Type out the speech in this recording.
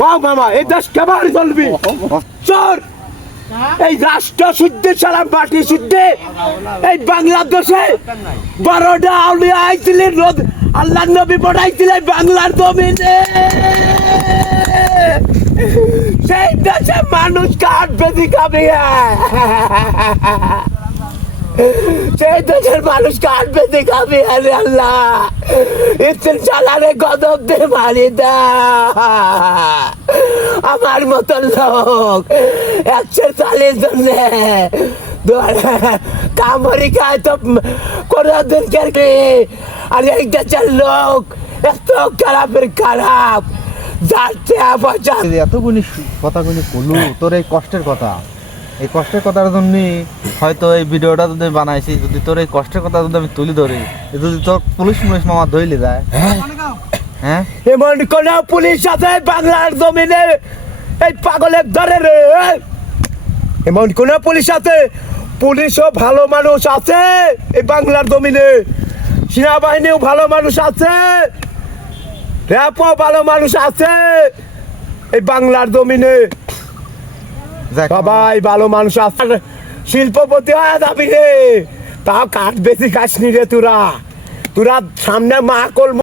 কম মামা এই দেশ কেবার চলবি চোর এই রাষ্ট্র শুদ্ধে সারা মাটি শুদ্ধে এই বাংলাদেশে 12টা আউলিয়া আইছিলেন রোদ আল্লাহ নবী পড়াইছিলেন বাংলার জমিনে সেই দেশে মানুষ কাঠ বেশি খাবে সেই দেশের মানুষ কাঠ বেশি খাবে আরে আল্লাহ ইচ্ছেন চালারে গদব দে মারি দা আমার মতন লোক 140 জনে কামড়ি খায় তো কোনো দিন কে আর এই দেশের লোক এত খারাপের খারাপ যাচ্ছে পয়সা এতগুলি কথাগুলি বলু তোর এই কষ্টের কথা এই কষ্টের কথার জন্য হয়তো এই ভিডিওটা যদি বানাইছি যদি তোর এই কষ্টের কথা যদি আমি তুলি ধরি যদি তোর পুলিশ মামা ধইলে যায় হ্যাঁ এমন কোন পুলিশ আছে বাংলার জমিনে এই পাগলের ধরে রে এমন কোন পুলিশ আছে পুলিশও ভালো মানুষ আছে এই বাংলার জমিনে সেনাবাহিনীও ভালো মানুষ আছে র্যাপও ভালো মানুষ আছে এই বাংলার জমিনে সবাই ভালো মানুষ আছে শিল্পপতি হয়ে যাবি রে তাও কাঠ বেশি খাসনি রে তোরা সামনে মা কল